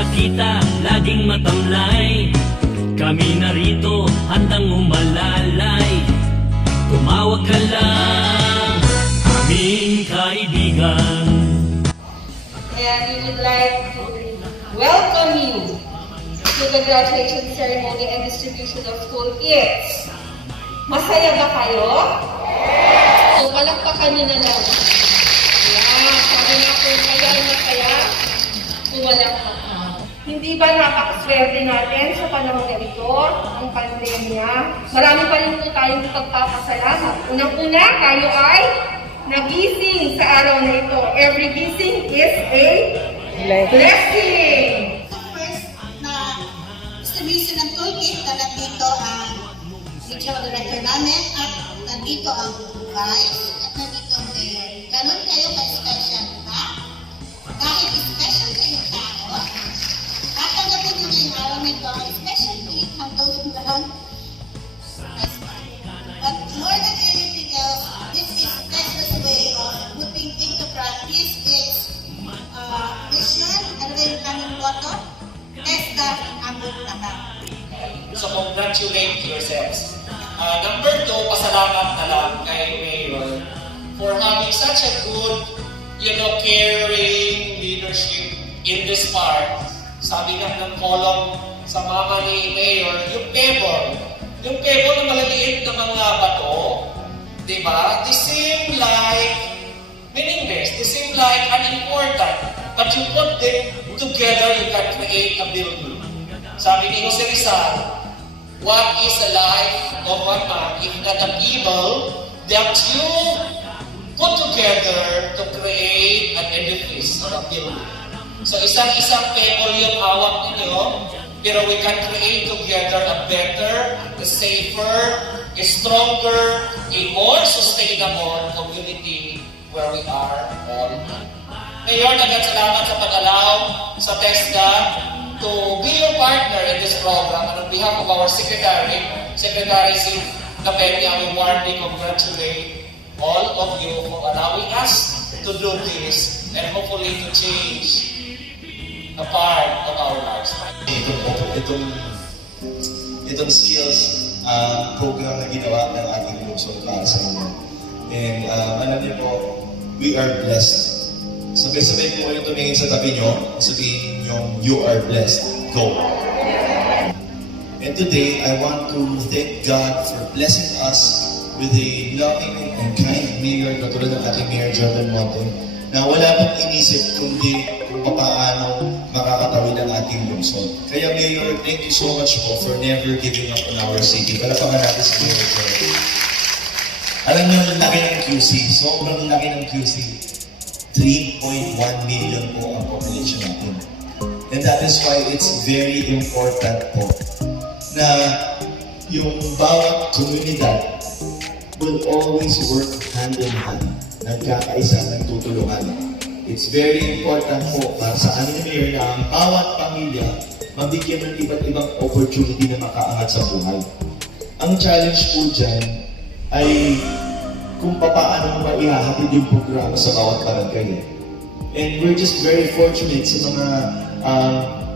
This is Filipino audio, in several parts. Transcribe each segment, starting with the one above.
sa kita, laging matamlay. Kami narito, handang umalalay. Tumawag ka lang, aming kaibigan. And we would like to welcome you to the graduation ceremony and distribution of school kits. Masaya ba kayo? So, palakpakan nyo na lang. Ayan, sabi nga po, masaya, pumalakpak ka. Hindi ba napakaswerte natin sa panahon na ito, ang pandemya? Marami pa rin po tayong pagpapasalamat. Unang-una, tayo ay nagising sa araw na ito. Every gising is a blessing. First na distribution ng toolkit na nandito ang video director namin at nandito ang vice at nandito ang mayor. Ganon kayo ka-special, diba? Dahil special kayo tao, tatanggapin nyo ngayong araw nito ang special gift hanggang yung lahat. But more than anything else, this is Tesla's way of putting into practice its mission, ano ba yung tanong motto? Tesla ang lahat. So congratulate yourselves. Number 2, pasalamat na lang kay Mayor for having such a good, caring leadership in this part. Sabi nga ng kolong sa mama ni Mayor, yung pebble na malaliit na mga bato, di ba? They seem like meaningless, they seem like unimportant, but you put them together, you can create a building. Sabi ni Jose Rizal, what is the life of one man if not an evil that you put together to create an edifice or a building? So isang-isang pebble yung hawak ninyo, pero we can create together a better, a safer, a stronger, a more sustainable community where we are all. Mayor, salamat sa pag-allow sa TESDA to be your partner in this program. And on behalf of our Secretary Sid Capenia, we warmly congratulate all of you for allowing us to do this and hopefully to change a part of our lives. Itong skills program na ginawa ng ating lungsod para sa inyo. And alam niyo po, we are blessed. Sabay-sabay po kayo tumingin sa tabi nyo, sabihin nyo, you are blessed. Go! And today, I want to thank God for blessing us with a loving and kind mayor, katulad ng ating Mayor Jordan Monte, na wala pang inisip kundi kung paano makakatawid ang ating lungsod. Kaya Mayor, thank you so much po for never giving up on our city. Palapakan natin si Mayor Jordan. Alam niyo, ang laki ng QC. Sobrang laki ng QC. 3.1 million po ang population natin. And that is why it's very important po na yung bawat komunidad will always work hand in hand, nagkakaisa, nagtutulungan. It's very important po para sa amin ni Mayor na ang bawat pamilya mabigyan ng iba't ibang opportunity na makaangat sa buhay. Ang challenge po dyan ay kung paano maihahatid yung programa sa bawat barangay. And we're just very fortunate sa mga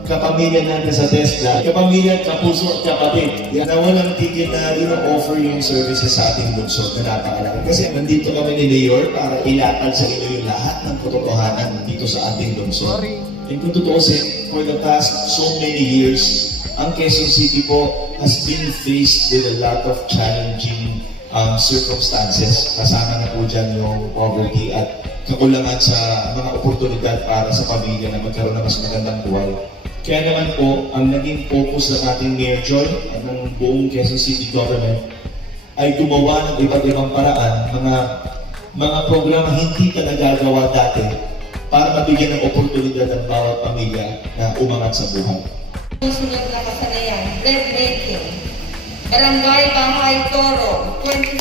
kapamilya natin sa TESDA, kapamilya, kapuso at kapatid, na walang tigil na offer yung services sa ating lungsod na napakalaki. Kasi nandito kami ni Mayor para ilatag sa inyo yung lahat ng katotohanan dito sa ating lungsod. And kung tutuusin, for the past so many years, ang Quezon City po has been faced with a lot of challenging circumstances. Kasama na po dyan yung poverty at kakulangan sa mga oportunidad para sa pamilya na magkaroon ng mas magandang buhay. Kaya naman po, ang naging focus ng ating Mayor Joy at ng buong Quezon City Government ay gumawa ng iba't ibang paraan, mga programa hindi pa nagagawa dati para mabigyan ng oportunidad ang bawat pamilya na umangat sa buhay. Sunod na kasanayan, bread making. Barangay Bahay Toro, 25.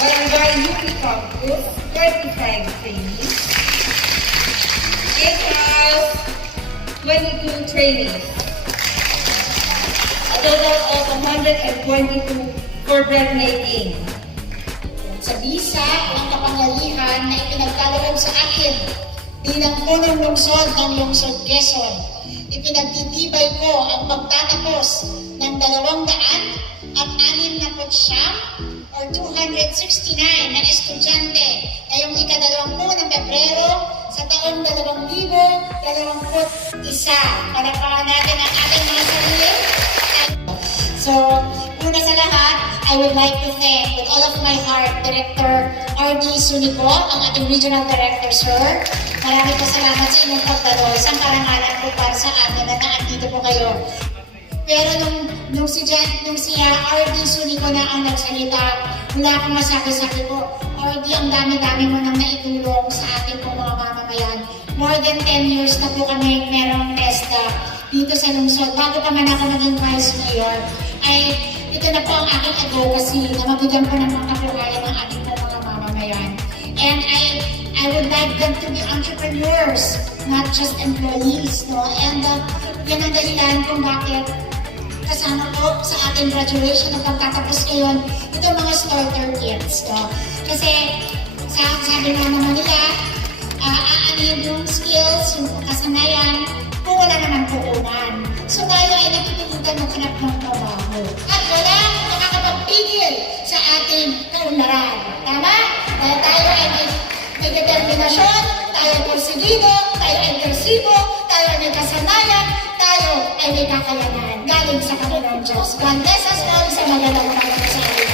Barangay Yuki Campus, 25 trainees. In-house, 22 trainees. A total of 122 for bread making. Sa bisa ng kapangyarihan na ipinagkaloob sa akin bilang punong lungsod ng Lungsod Quezon, ipinagtitibay ko ang pagtatapos ng 269 or 269 na estudyante ngayong ika-20 ng Pebrero sa taong 2021. Palakpakan natin ang ating mga sarili. So, una sa lahat, I would like to thank with all of my heart Director R.D. Sunico, ang ating Regional Director, sir. Maraming salamat sa inyong pagdalo. Isang karangalan po para sa atin na naandito po kayo. Pero nung si R.D. Sunico na ang nagsalita, wala akong masabi-sabi po. R.D., ang dami-dami mo nang naitulong sa ating po mga mamamayan. More than 10 years na po kami merong NESDA dito sa lungsod. Bago pa man ako naging Vice Mayor, ay ito na po ang aking advocacy na mabigyan po ng mga kapuhayan ng ating po mga mamamayan. And I would like them to be entrepreneurs, not just employees, no? And yan ang dahilan kung bakit kasama po sa ating graduation na pagtatapos ngayon, itong mga starter kits, no? Kasi sabi nga naman nila, aanin yung skills, yung kasanayan, kung wala naman puunan. So tayo ay nagpipilitan maghanap ng trabaho. At wala nakakapagpigil sa ating kaunlaran. Tama? Dahil tayo ay may determinasyon, tayo ay porsigido, tayo ay intersibo, tayo ay may kasanayan, tayo ay may kakayanan. Galing sa Panginoon Diyos. God bless us all sa magandang umaga sa atin.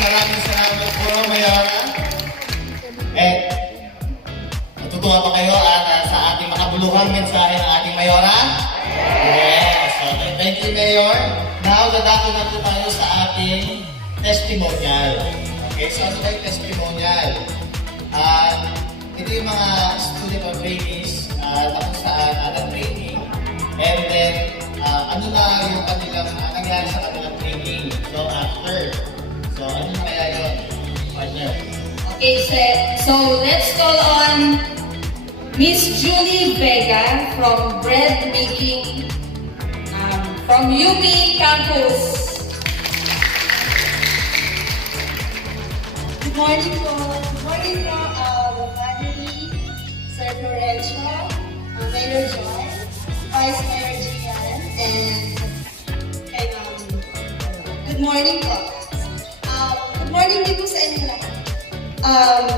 Maraming salamat po, Mayora. Natutuwa pa kayo at sa ating makabuluhang mensahe ng ating Mayora? Yes. Okay. Thank you, Mayor. Now, dadako na po tayo sa ating testimonial. Okay, so ano ba yung testimonial? Ito yung mga student or trainees tapos saan training. And then, ano na yung kanilang nangyari sa kanilang training. So, after. So, ano na kaya yun? Partner. Okay, so let's call on Miss Julie Vega from Bread Making from UP Campus. Good morning po. Good morning po, Valerie, Sir Florencio, Mayor John, Vice Mayor Gian, and kay good morning po. Good morning din po sa inyo lahat.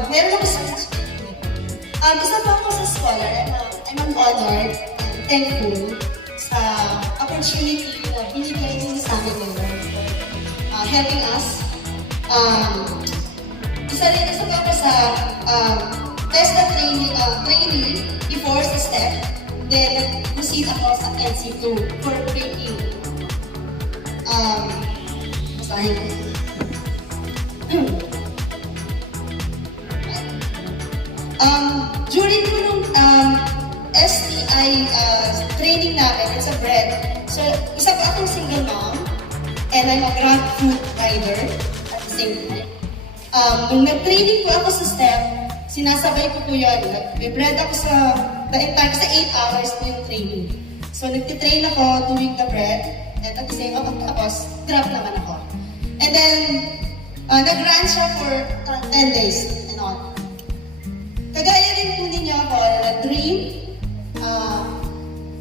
Meron ako sa isa pa ako sa scholar. I'm honored and thankful sa opportunity na binigay niyo sa amin ngayon for helping us. Isa pa ako sa TESDA trainee before sa STEP. Then, proceed ako sa NC2 for breaking. Masahin ko. During po nung STI training namin, it's a bread. So, isa po akong single mom, and I'm a Grab food rider at the same time. Nung nag-training po ako sa STEP, sinasabay ko po yun. Nag-bread ako sa 8 hours po yung training. So, nagtitrain ako doing the bread, and at the same time, tapos, Grab naman ako. And then, nag-run siya for 10 days and all. Kagaya rin po ninyo ako na dream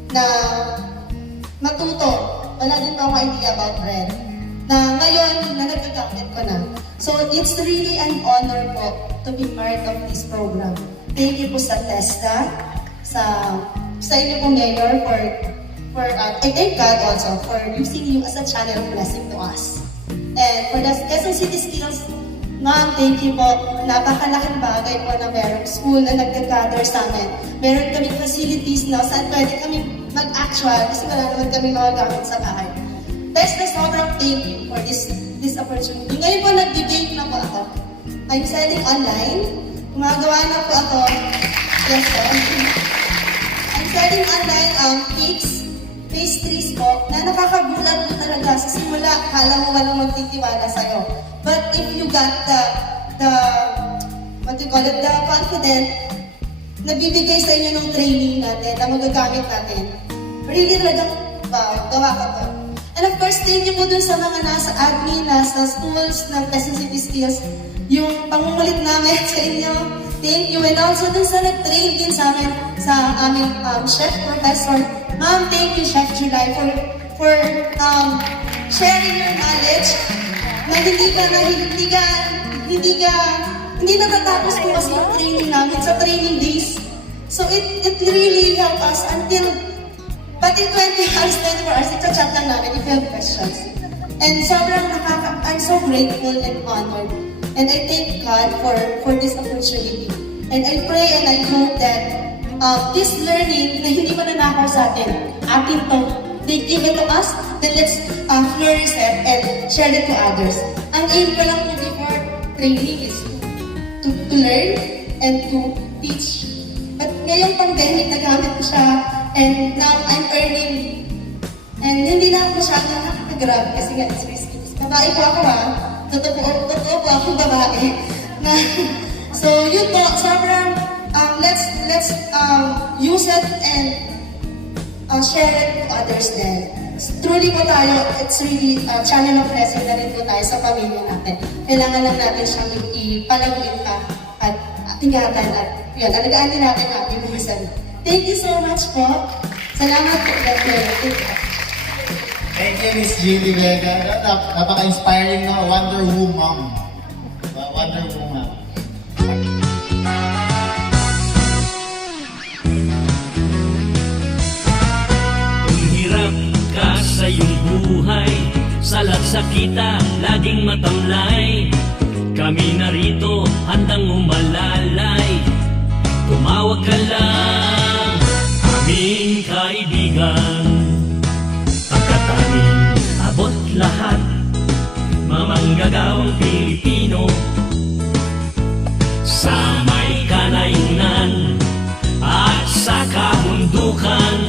na matuto. Wala din pa akong idea about bread. Na ngayon, na nagagamit ko na. So, it's really an honor po to be part of this program. Thank you po sa TESDA, sa inyo po, Mayor, for thank God also for using you as a channel of blessing to us. And for the Quezon City Skills, ma'am, thank you po. Napakalaking bagay po na merong school na nag-gather sa amin. Meron kaming facilities na saan pwede kami mag-actual kasi wala naman kami mga gamit sa bahay. Best na sobrang thank you for this opportunity. Ngayon po, nag-debate na po ako. I'm selling online. Gumagawa na po ako. Yes, sir. I'm selling online cakes, pastries po, na nakakagulat po talaga. Sa simula, kala mo walang magtitiwala sa'yo. But if you got the confidence na bibigay sa inyo ng training natin, na magagamit natin, really talagang gawa ka to. And of course, thank you po dun sa mga nasa admin, nasa schools ng Quezon City Skills, yung pangungulit namin sa inyo, Thank you. And also dun sa nag-train din sa amin, sa aming chef professor. Ma'am, thank you, Chef July, for sharing your knowledge na hindi natatapos po kasi yung training namin sa training days. So it really helped us until pati 20 hours, 24 hours, ita-chat lang namin if you have questions. And I'm so grateful and honored. And I thank God for this opportunity. And I pray and I hope that this learning na hindi pa nanakaw sa atin to. They give it to us, then let's flourish it and share it to others. Ang aim ko lang po before training is to learn and to teach. But ngayong pandemic, nagamit ko siya and now I'm earning. And hindi na ako masyadong nakakagrab kasi nga it's risky. Babae po ako totoo po ako babae. So yun po, sobrang let's use it and share it to others then. Truly po tayo, it's really channel of blessing na rin po tayo sa pamilya natin. Kailangan lang natin siyang ipalaguin pa at tingatan at yun, alagaan din natin ang binuhisan. Thank you so much po. Salamat po. Thank you, Miss Julie Vega. Napaka-inspiring na Wonder Woman. Wonder Woman. Kung hirap ka sa iyong buhay, salat sa kita, laging matamlay. Kami narito, handang umalalay. Tumawag ka lang, aming kaibigan. Pagkataning abot lahat, mamanggagawang Pilipino. Sa may kanayunan at sa kabundukan,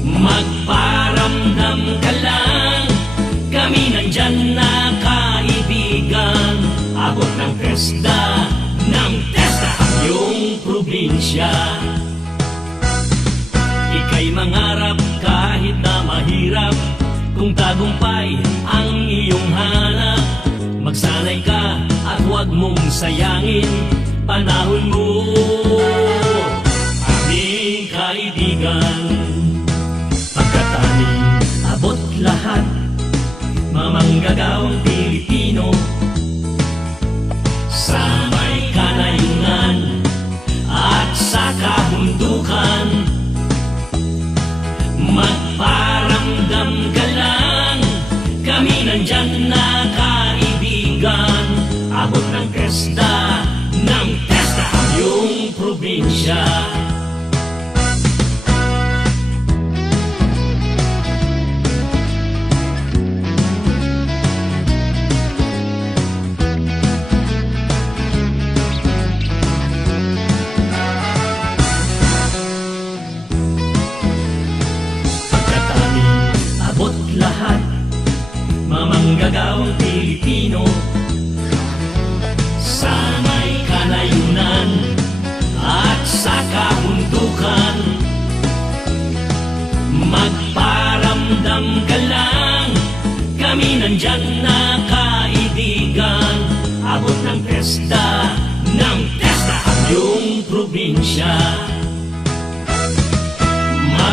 magparamdam ka lang, kami nandyan na kaibigan. Abot ng testa ang iyong probinsya. Ika'y mangarap kahit na mahirap, kung tagumpay ang iyong hanap. Magsanay ka at huwag mong sayangin panahon mo, aming kaibigan. Pagkataning abot lahat, mamanggagawang Pilipino. Sa may kanayunan at sa kabundukan, magparamdam ka lang, kami nandyan na kaibigan. Abot ng testa ang iyong probinsya. Pagkataning abot lahat, mamanggagawang Pilipino.